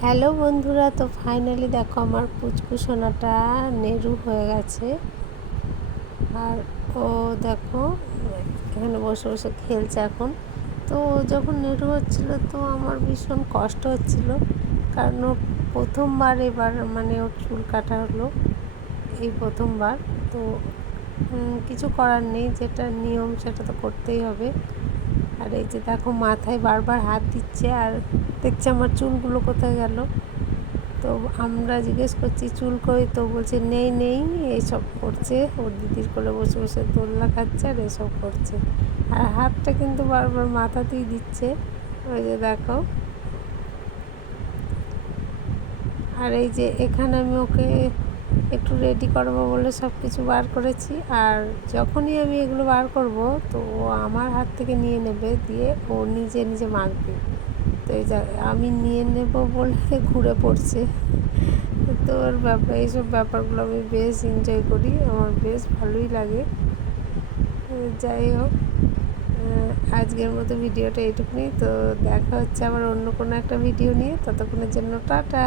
Hello বন্ধুরা, তো finally দেখো আমার পুচকু সোনাটা নেড়ু হয়ে গেছে। আর ও দেখো এখানে বসে বসে খেলছে এখন। তো যখন নেড়ু হচ্ছিল তো আমার ভীষণ কষ্ট হচ্ছিল, কারণ ও প্রথমবার এবার মানে ওর চুল কাটা হলো এই প্রথমবার। তো কিছু করার নেই, যেটা নিয়ম সেটা তো করতেই হবে। আর এই যে দেখো মাথায় বারবার হাত দিচ্ছে আর দেখছে আমার চুলগুলো কোথায় গেল। তো আমরা জিজ্ঞেস করছি চুল কই, তো বলছে নেই নেই, এইসব করছে। ওর দিদির কোলে বসে বসে দোলনা খাচ্ছে আর এসব করছে। আর হাতটা কিন্তু বারবার মাথাতেই দিচ্ছে, ওই যে দেখো। আর এই যে এখানে আমি ওকে একটু রেডি করবো বলে সব কিছু বার করেছি। আর যখনই আমি এগুলো বার করব তো ও আমার হাত থেকে নিয়ে নেবে, দিয়ে ও নিজে নিজে মাখবে। তো এই আমি নিয়ে নেব বলে ঘুরে পড়ছে। তো ওর এইসব ব্যাপারগুলো আমি বেশ এনজয় করি, আমার বেশ ভালোই লাগে। যাই হোক, আজকের মতো ভিডিওটা এইটুকুনি। তো দেখা হচ্ছে আবার অন্য কোনো একটা ভিডিও নিয়ে, ততক্ষণের জন্য টাটা।